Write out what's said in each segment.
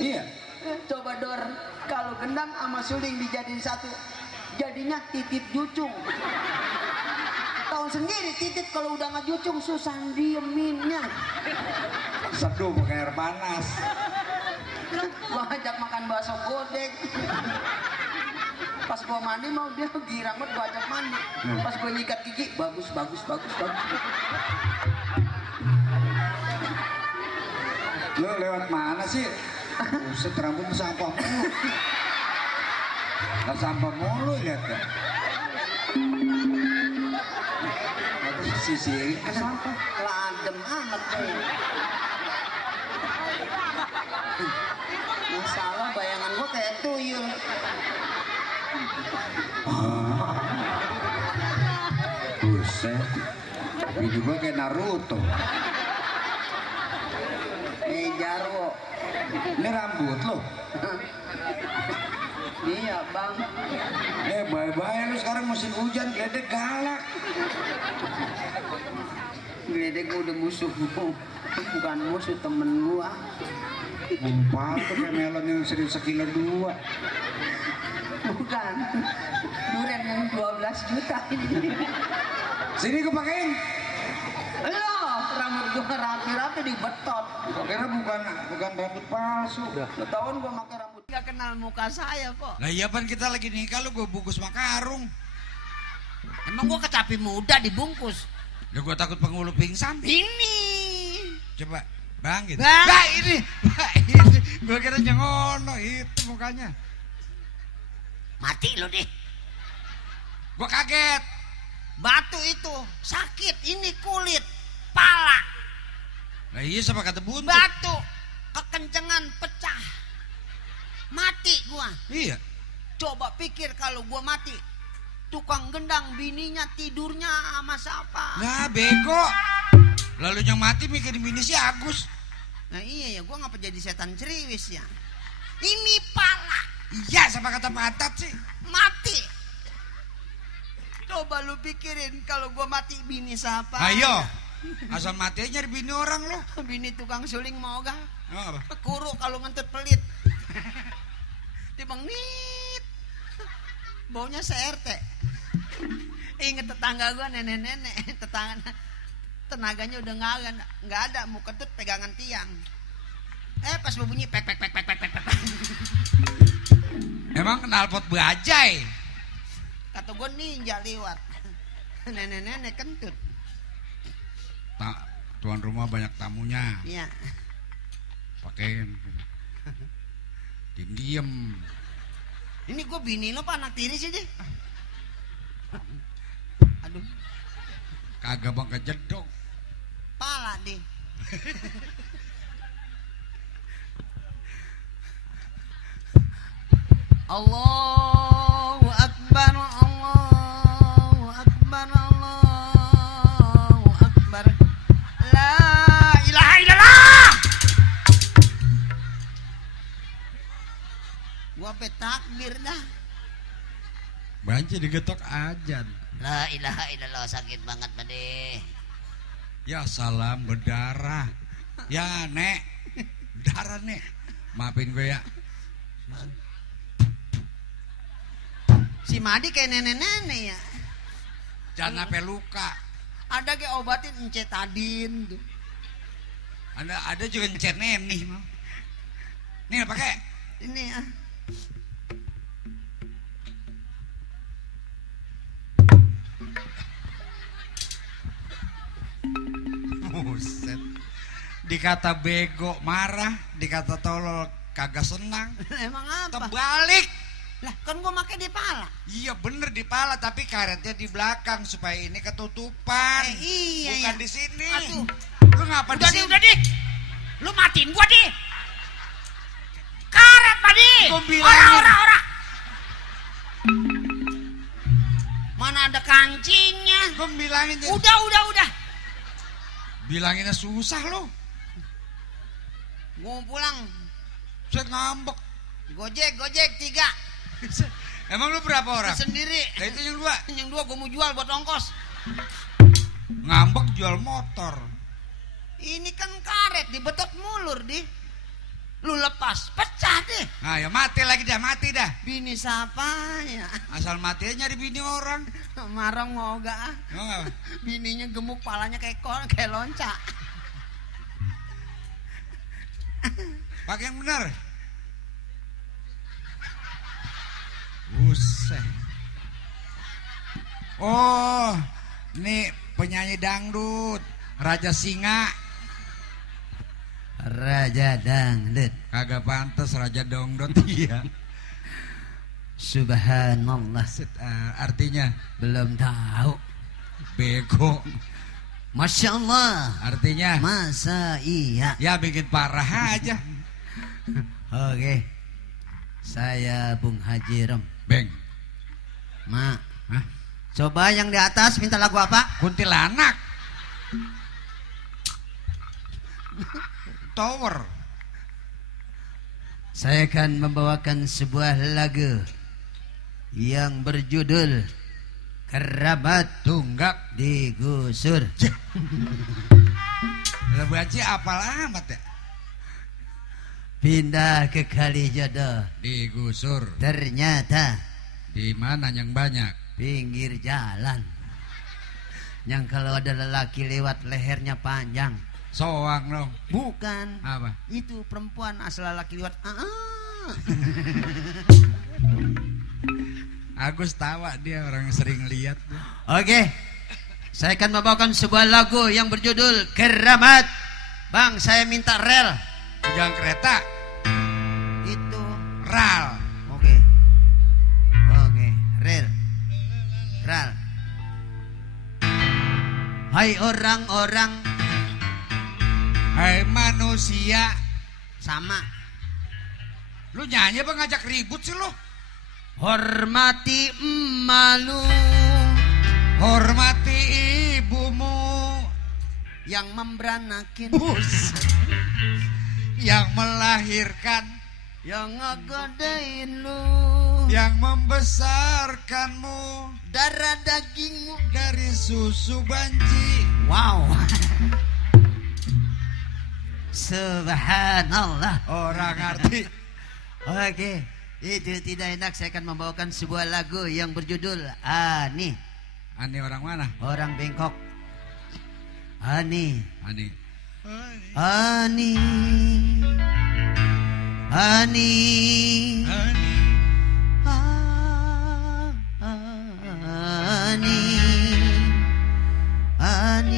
Iya. Coba Dor, kalau gendang sama suling dijadiin satu, jadinya titit jucung. Tahu sendiri titit kalau udah nggak jucung susah dieminnya. Seduh pakai air panas. Gua ajak makan bakso godek. Pas gua mandi mau dia girang banget, gua ajak mandi. Pas gua nyikat gigi, bagus. Lu lewat mana sih? Buset, rambut sampah mulu. Nah, sampah mulu lihat ya. Aku sisirin ke sampah. Ladem amat deh. Masalah bayangan gua kayak tuyul. Buset. Ini gua kayak Naruto. Jarwo. Ini rambut lo. Iya bang. Bye-bye lu sekarang musim hujan, geledek galak. Geledek gua udah musuh. Bukan musuh, temen gua. Gumpal tuh kayak melon yang sekilo 2. Bukan. Durian yang 12 juta ini. Sini gua pakein. Loh, rambut gua rapi-rapi dibetot. Kira bukan rambut palsu. Ketahuan gua pakai rambut. Gak kenal muka saya kok. Lah iya pan kita lagi nikah lu gua bungkus makarung. Emang gua kecapi muda dibungkus. Ya gua takut penghulu pingsan. Ini. Coba bangkit. Bang. Bah ini. Gua kira nyengono itu mukanya. Mati lu deh. Gua kaget. Batu itu sakit, ini kulit, pala. Lah iya sama kata buntut. Batu kekencengan pecah. Mati gua. Iya. Coba pikir kalau gua mati. Tukang gendang bininya tidurnya sama siapa? Nah bego. Lalu yang mati mikirin bini si Agus. Nah iya ya, gua ngapa jadi setan ceriwis ya? Ini pala. Iya sama kata pantat sih. Mati. Coba lu pikirin kalau gua mati bini siapa? Ayo. Asal mati aja nyari bini orang lo. Bini tukang suling mau gak? Emang apa? Kuru kalau ngentut pelit. Timbang nit. Baunya CRT. Ingat tetangga gua nenek-nenek, tenaganya udah nggak ada, mau kentut pegangan tiang. Pas berbunyi pek. Emang knalpot bajai. Kata gue ninja lewat. Nenek-nenek kentut. Tuan rumah banyak tamunya. Iya. Pakein. Diem. Ini gue bini lo pak anak tiri sih deh. Aduh. Kagak bang kejedok. Pala deh. Allahu Akbar, Allahu Akbar, Allahu Akbar. La ilaha illallah. Gua petakbir dah. Banci digetok ajan. La ilaha illallah, sakit banget pade. Ya salam berdarah. Ya nek, berdarah nek. Maafin gue ya. Si Madi kayak nenek-nenek ya. Jangan sampai luka. Ada kayak obatin encetadin tuh. Ada juga encet nih. Nih pakai. Ini ya. Buset. Dikata bego marah, dikata tolol kagak senang. Emang apa? Terbalik. Lah kan gua pakai di pala. Iya bener di pala tapi karetnya di belakang supaya ini ketutupan. Iya. Bukan di sini. Aduh. Lu ngapa di sini? Udah deh. Lu matiin gua deh. Karet Madi. Gua bilangin. Ora. Mana ada kancingnya? Gua bilangin. Udah. Bilanginnya susah lo. Gua mau pulang. Saya ngambek. Gojek 3. Emang lu berapa orang? Sendiri. Nah itu yang 2. Yang 2 gua mau jual buat ongkos. Ngambek jual motor. Ini kan karet dibetot mulur di. Lu lepas, pecah. Ayo mati lagi dah, mati dah. Bini siapa ya? Asal mati aja nyari bini orang. Marang mau gak? Mau nggak? Bininya gemuk, palanya kayak lonca. Pakai yang benar. Buset. Oh, ini penyanyi dangdut, Raja Singa. Raja dangdut. Kagak pantas Raja Dongdot. Iya. Subhanallah. Artinya Belum tahu. bego. Masya Allah. Artinya Masa iya? ya bikin parah aja. Oke. Saya Bung Haji Rom. Beng. Ma, Hah? coba yang di atas minta lagu apa? Kuntilanak. Tower. Saya akan membawakan sebuah lagu yang berjudul Kerabat Tunggak. Digusur. Lagu Haji apal amat ya. Pindah ke Kalijodo. Digusur. Ternyata Di mana yang banyak? pinggir jalan. Yang kalau ada lelaki lewat lehernya panjang. Soang dong. Bukan. Apa? Itu perempuan asal lelaki lewat. Agus tawa dia orang yang sering lihat. Oke. Saya akan membawakan sebuah lagu yang berjudul Kerabat. Bang, saya minta rel. Jalan kereta. Itu. Ral. Oke. Oke, rel. Ral. Hai orang-orang. Hai manusia. Sama. Lu nyanyi apa ngajak ribut sih lu? Hormati emalu Hormati ibumu yang memberanakin, yang melahirkan, yang ngegedein lu, yang membesarkanmu darah dagingmu. dari susu banci. Wow. Subhanallah. Orang arti. Oke, itu tidak enak. Saya akan membawakan sebuah lagu yang berjudul Ani. Ani orang mana? Orang Bangkok. Ani. Ani. Ani. Ani. Ani. Ani. Ani. Ani.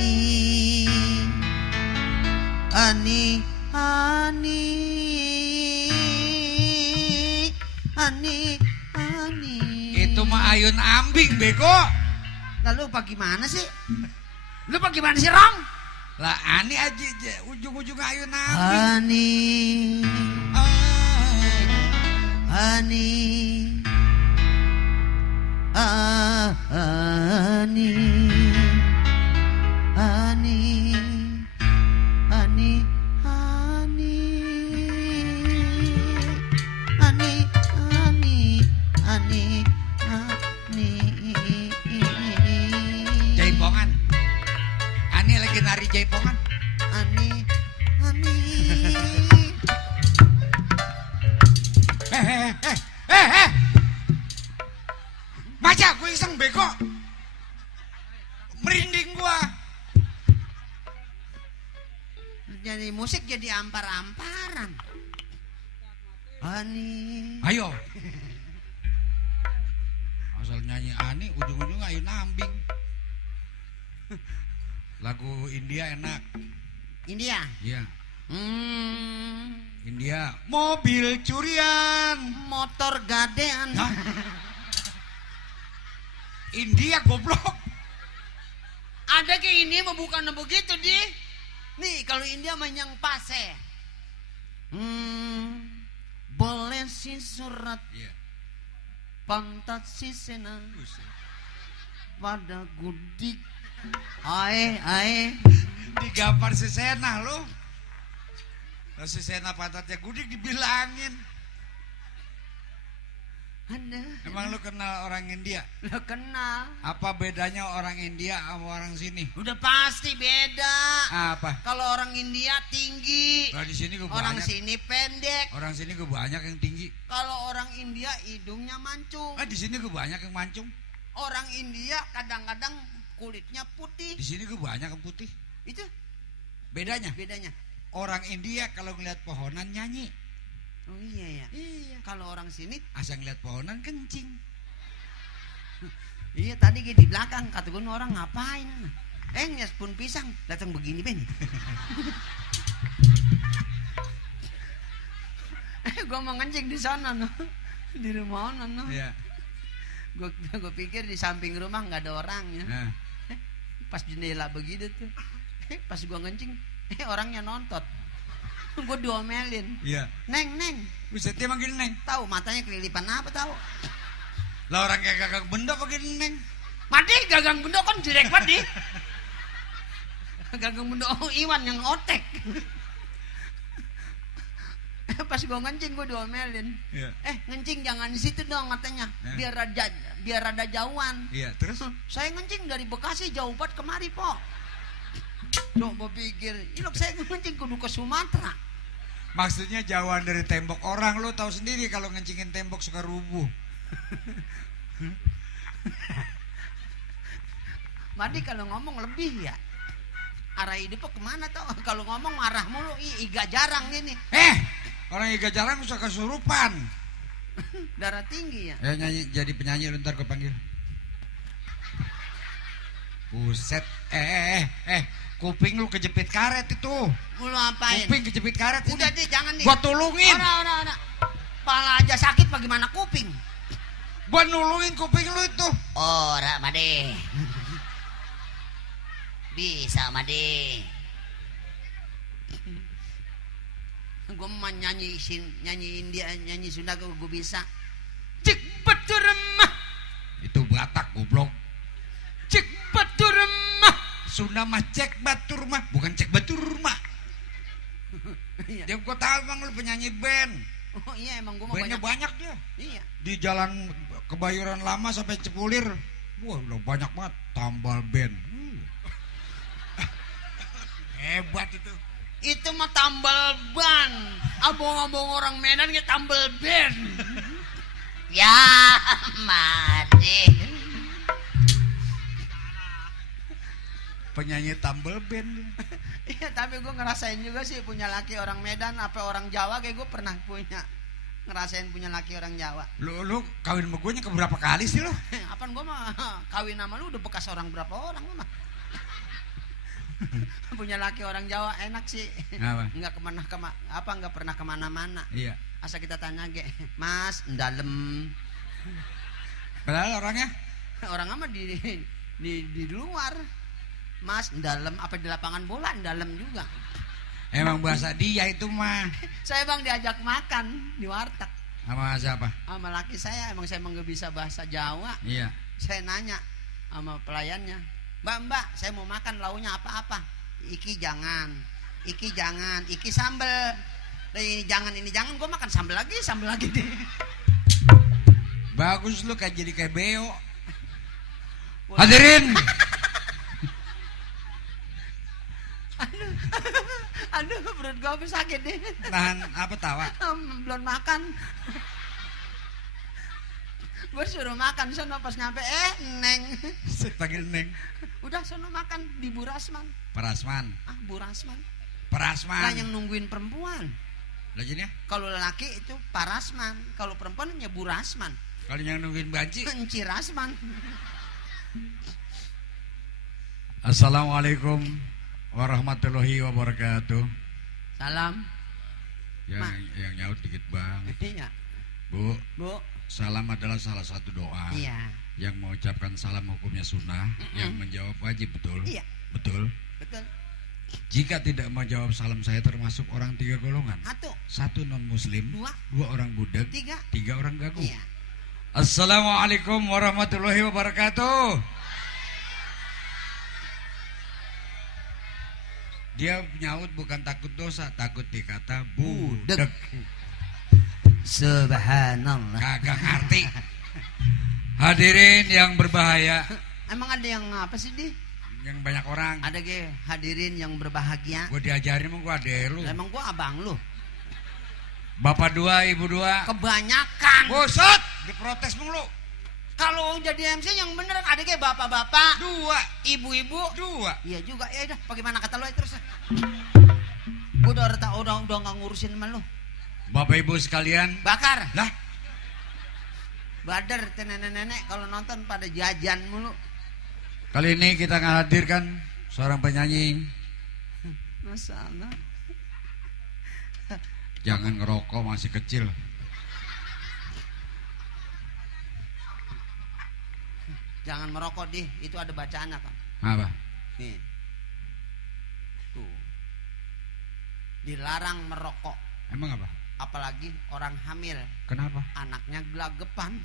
Ani. Ani. Ani. Itu mah Ayun Ambing bego. Lalu apa gimana sih? Lu apa gimana sih, Rong? Lah Ani aja ujung-ujung Ayun Ambing. Ani. Ani. Ani. Ani. Ani. Ani. Ani. Ani. Ani. Ani. Jaipongan. Ani lagi nari jaipongan. Ani. Ani. Maca gue iseng bego. Merinding gua. Jadi musik jadi ampar-amparan. Ani. Ayo. Asal nyanyi Ani ujung-ujungnya Ayun Ambing. Lagu India enak. India. Iya. Hmm. India. Mobil curian. Motor gadean. Hah? India goblok. Ada kayak ini mah bukan begitu di. Nih kalau India mah yang pase. Boleh si surat Iya. pantat si sena pada gudik. Ae. Digampar si Sena lu. Kalau si Sena pantatnya gudik dibilangin. Ada. Emang lu kenal orang India? Lo kenal. Apa bedanya orang India sama orang sini? Udah pasti beda. Apa? Kalau orang India tinggi, Nah, di sini gue orang banyak. sini pendek. Orang sini gue banyak yang tinggi. Kalau orang India hidungnya mancung. Di sini gue banyak yang mancung. Orang India kadang-kadang kulitnya putih. Di sini gue banyak yang putih. Itu Bedanya? bedanya. Orang India kalau ngeliat pohonan nyanyi. Oh iya ya. Iya. Kalau orang sini, Asal ngeliat pohonan kencing. iya tadi di belakang kata gue orang ngapain? Ngespun pisang datang begini Ben. Gue mau ngencing di sana no. Di rumah no. Iya. Gue pikir di samping rumah nggak ada orangnya. Nah, Pas jendela begitu tuh. Pas gue ngencing, orangnya nontot. Gue diomelin. iya. Neng. Buset dia manggil Neng. Tahu matanya kelilipan apa tahu? Lah orang kayak kakak benda pakai Neng. Mati gagang bendo kan jelek banget di. Gagang bendo Iwan yang otek. Pas gue ngencing gue diomelin. Iya. Ngencing jangan di situ dong katanya. Biar rada jauhan. Iya, terus? Saya ngencing dari Bekasi jauh banget kemari, Po. Coba pikir, ilok saya ngencing kudu ke Sumatera. Maksudnya jauhan dari tembok orang. Lo tahu sendiri kalau ngencingin tembok suka rubuh. Madi kalau ngomong lebih ya. Arah hidupnya kemana tau? Kalau ngomong marah mulu, iga jarang ini. Orang Iga jarang suka kesurupan. Darah tinggi ya. Ya nyanyi jadi penyanyi lu ntar gue panggil. Buset. Kuping lu kejepit karet itu. Lu apain? Kuping kejepit karet. Udah ini. deh jangan nih. Gua tulungin. Ora. Pala aja sakit bagaimana kuping? Gua nulungin kuping lu itu. Ora Made. Bisa Made. Gue mau nyanyi India, nyanyi Sunda gue bisa. Cik batur mah. Itu Batak goblok. Cik batur mah. Sunda mah cek batur mah, bukan cek batur mah. Iya. Dia gua tahu bang lu penyanyi band. Oh iya emang gue mau Bandnya banyak dia. Iya. Di jalan Kebayoran Lama sampai Cipulir. Wah, udah banyak banget tambal band. Hebat itu. Itu mah tambal ban. Abong-abong orang Medan ya tambal ban. Ya, Made. Penyanyi tambal band. Iya, tapi gue ngerasain juga sih punya laki orang Medan apa orang Jawa kayak gue pernah punya. Ngerasain punya laki orang Jawa. Lu kawin sama gue keberapa kali sih lu? Apaan gue mah kawin sama lu udah bekas orang berapa orang lu mah. Punya laki orang Jawa enak sih. Apa? Nggak pernah kemana-mana. Iya. Asal kita tanya Mas, ndalem. Padahal orangnya Orang ama di luar. Mas, ndalem apa di lapangan bola, ndalem juga. emang bahasa dia itu mah. Saya bang diajak makan di warteg. Sama siapa? Sama laki saya, emang saya nggak bisa bahasa Jawa. Iya. Saya nanya sama pelayannya, Mbak, saya mau makan launya apa-apa. Iki jangan, iki sambel. Ini jangan, gue makan sambel lagi deh. Bagus lu kayak jadi kayak beo. Hadirin. Aduh, perut gue apa sakit deh. Nahan apa tawa? Belum makan. Gue suruh makan sono pas nyampe Neng. Panggil Neng. Udah sono makan di Bu Rasman. Parasman. Bu Rasman. Parasman. Lah yang nungguin perempuan. Lagi nih. Kalau lelaki itu Parasman, kalau perempuan ya Bu Rasman. Kalau yang nungguin banci. Enci Rasman. Assalamualaikum warahmatullahi wabarakatuh. Salam. Yang nyaut dikit bang. Iya. Bu, Bu. salam adalah salah satu doa. Iya. Yang mengucapkan salam hukumnya sunnah, yang menjawab wajib, betul? Iya. Betul. Betul. Jika tidak menjawab salam saya termasuk orang 3 golongan. 1 non muslim, 2 orang budak, 3 orang gagu. Iya. Assalamualaikum warahmatullahi wabarakatuh. Dia nyaut bukan takut dosa, takut dikata budek. Subhanallah. Kagak ngerti. Hadirin yang berbahaya. Emang ada yang apa sih di? Yang banyak orang. Ada ge hadirin yang berbahagia. Gue diajarin emang gue ade lu. Emang gue abang lu. Bapak dua, ibu dua. Kebanyakan. Boset, diprotes mulu. Kalau jadi MC yang bener ada ge bapak-bapak. Dua, ibu-ibu. dua. Iya juga. Ya udah, bagaimana kata lu terus? Gue udah nggak ngurusin sama lu. Bapak ibu sekalian. Bakar. Lah, Badar, nenek-nenek kalau nonton pada jajan mulu. kali ini kita akan hadirkan seorang penyanyi. Masalah. Jangan ngerokok, masih kecil. Jangan merokok deh, itu ada bacaannya kan. Apa? Nih. Tuh. Dilarang merokok. Emang apa? Apalagi orang hamil. Kenapa? Anaknya gelagapan.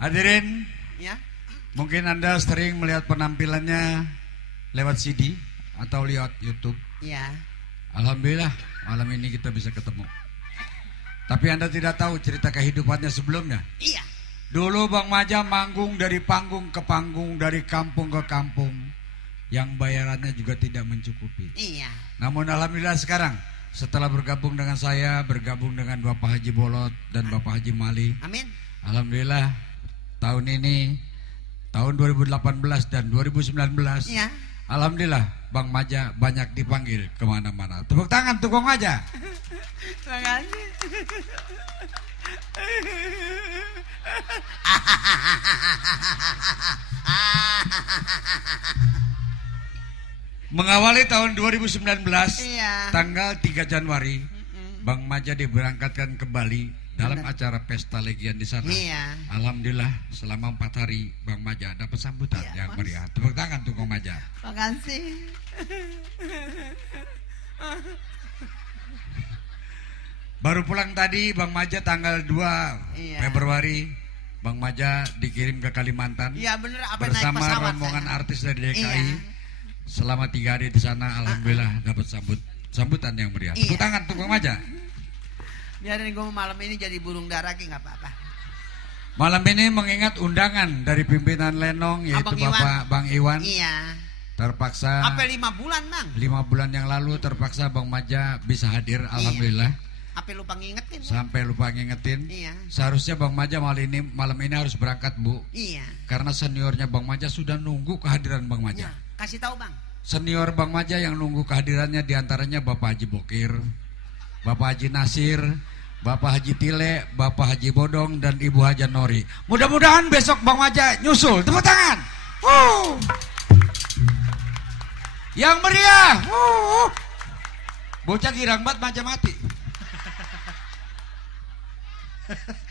Hadirin, Ya. mungkin Anda sering melihat penampilannya lewat CD atau lihat YouTube. Iya. Alhamdulillah malam ini kita bisa ketemu. Tapi Anda tidak tahu cerita kehidupannya sebelumnya. Iya. Dulu Bang Maja manggung dari panggung ke panggung, dari kampung ke kampung, yang bayarannya juga tidak mencukupi. Iya. Namun alhamdulillah sekarang setelah bergabung dengan saya, bergabung dengan Bapak Haji Bolot dan Bapak Haji Mali, Amin. alhamdulillah tahun ini, tahun 2018 dan 2019, Iya. alhamdulillah Bang Maja banyak dipanggil kemana-mana. Tepuk tangan tukang Maja. Terima kasih. Mengawali tahun 2019, Iya. tanggal 3 Januari, Bang Maja diberangkatkan ke Bali dalam acara pesta legian di sana. Iya. Alhamdulillah selama 4 hari Bang Maja dapat sambutan Iya, yang Mas. meriah. Tepuk tangan tukang Maja. Terima kasih. Baru pulang tadi Bang Maja tanggal 2 Iya. Februari, Bang Maja dikirim ke Kalimantan Iya bener, apa naik bersama pesawat rombongan saya. artis dari DKI. Iya. Selama 3 hari di sana, alhamdulillah dapat sambutan yang meriah. Tepuk Iya. tangan tukang Maja. Biarin gue malam ini jadi burung dara ki nggak apa-apa. Malam ini mengingat undangan dari pimpinan Lenong, yaitu Abang Iwan. Bapak Bang Iwan. Iya. Terpaksa Apa 5 bulan bang? 5 bulan yang lalu terpaksa Bang Maja bisa hadir, alhamdulillah. Apa lupa ngingetin? Sampai lupa ngingetin. Iya. Seharusnya Bang Maja malam ini harus berangkat, Bu. Iya. Karena seniornya Bang Maja sudah nunggu kehadiran Bang Maja. Ya, kasih tahu bang. Senior Bang Maja yang nunggu kehadirannya diantaranya Bapak Haji Bokir, Bapak Haji Nasir, Bapak Haji Tile, Bapak Haji Bodong, dan Ibu Haja Nori. Mudah-mudahan besok Bang Maja nyusul. Tepuk tangan. Yang meriah. Bocah girang banget Maja mati.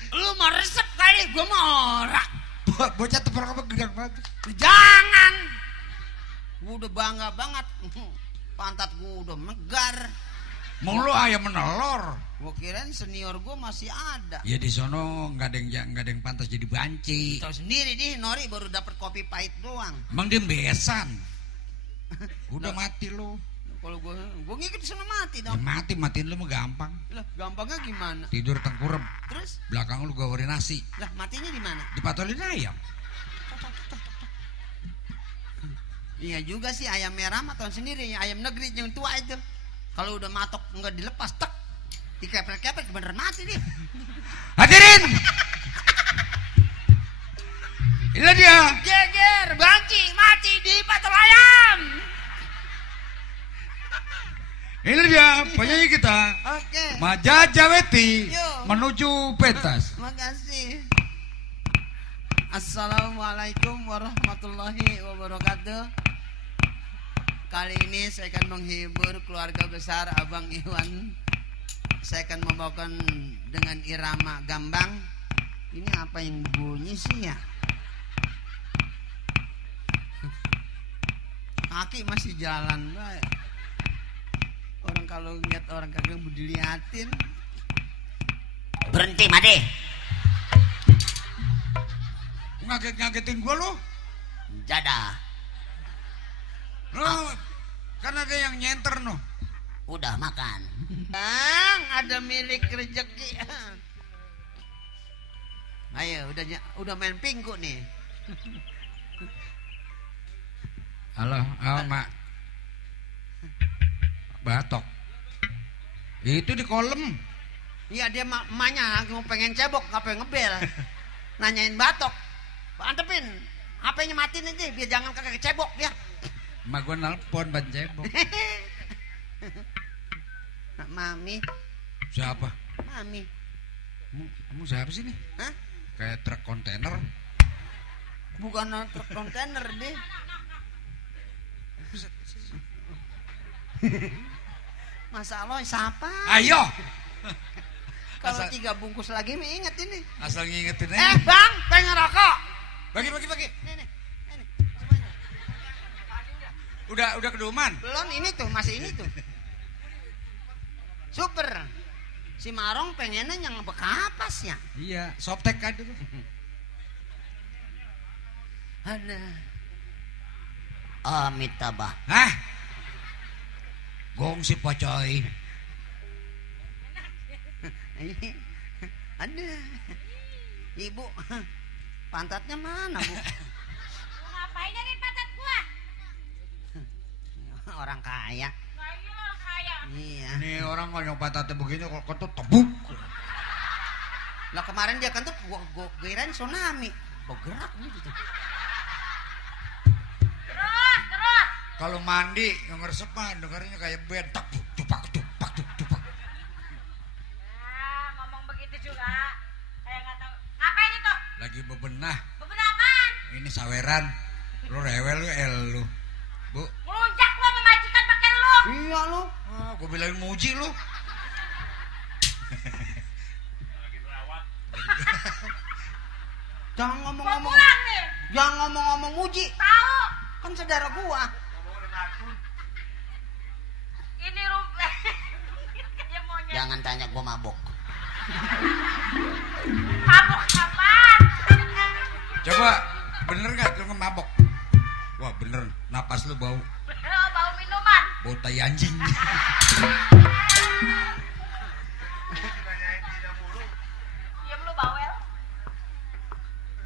Lu mau resep kali, gue mau ora. Bocah tepar apa girang banget. Jangan. Gue udah bangga banget. Pantat gue udah megar. Mau lu ayam menelor. Gue kirain senior gue masih ada. Ya di sono nggak ada yang pantas jadi banci. Tahu sendiri di Nori baru dapat kopi pahit doang. Emang dia besan. Udah mati lu. Kalau gue ngikut sana mati Ya dong. matiin lu mah gampang. Lah gampangnya gimana? Tidur tengkurap. Terus Belakang lu gawarin nasi. lah matinya di mana? Dipatolin ayam. Iya juga sih, ayam merah mah tahun sendiri, ayam negeri yang tua itu. Kalau udah matok nggak dilepas tek, dikepret-kepret beneran mati nih. Hadirin. Ini dia. Geger, banci, mati di patol ayam. Ini dia penyanyi kita. Oke. Maja Jaweti Yo. menuju pentas. Makasih. Assalamualaikum warahmatullahi wabarakatuh. Kali ini saya akan menghibur keluarga besar Abang Iwan. Saya akan membawakan dengan irama gambang. Ini apa yang bunyi sih ya? Kaki masih jalan baik. Orang kalau lihat orang kagak mau diliatin. Berhenti Made. Ngagetin gua lu. Jadah. Lu kan ada yang nyenter no. Udah makan. Bang, ada milik rezeki. Ayo, udah main pingku nih. Halo, Mak. Batok. Itu di kolom. Iya, dia emaknya mau pengen cebok, nggak pengen ngebel. Nanyain Batok. Antepin, HP-nya matiin aja biar jangan kagak kecebok ya. Mak gue nelpon ban cebok. Mami. Siapa? Mami. Kamu siapa sih nih? Hah? Kayak truk kontainer. Bukan truk kontainer deh. Masa lo siapa? Ayo. Kalau Asal- 3 bungkus lagi inget ini. Asal ngingetin aja. Bang, pengen rokok. Bagi. Ini semuanya. Udah keduman. Belum ini tuh, masih ini tuh. Super. Si Marong pengennya yang bekapas ya. Iya, softtek kan dulu. Ada. Amitabha. Hah? Gong si pocoy. Ada. Ibu, pantatnya mana, Bu? Ngapain nyari pantat gua? Orang kaya. Kayaknya orang kaya. Iya. Ini orang kalau pantatnya begini kalau kentut tebuk. Lah kemarin dia kentut gua kirain tsunami. Bergerak gitu tuh. Terus. Kalau mandi yang ngeresep mah dengarnya kayak bentak tupak. Nah, ngomong begitu juga. Kayak nggak tahu. Ngapain itu? Lagi bebenah. Beberapa apaan? Ini saweran. Lu rewel lu. Bu. Melunjak gua memajikan pakai lu. Iya lu. Oh, gue bilangin muji lu. Jangan Gua ngomong-ngomong. pulang nih. Jangan ngomong-ngomong muji. Tahu. Kan saudara gua. Ini rumput. Kayak monyet. Jangan tanya gua mabok. Mabuk apaan? Coba bener gak lu ngemabok? Wah bener, napas lu bau Bau minuman. bau tai anjing. Diam lu bawel.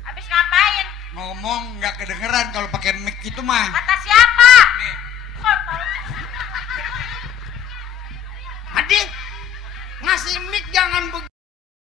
Habis ngapain? Ngomong nggak kedengeran kalau pakai mic itu mah. Kata siapa?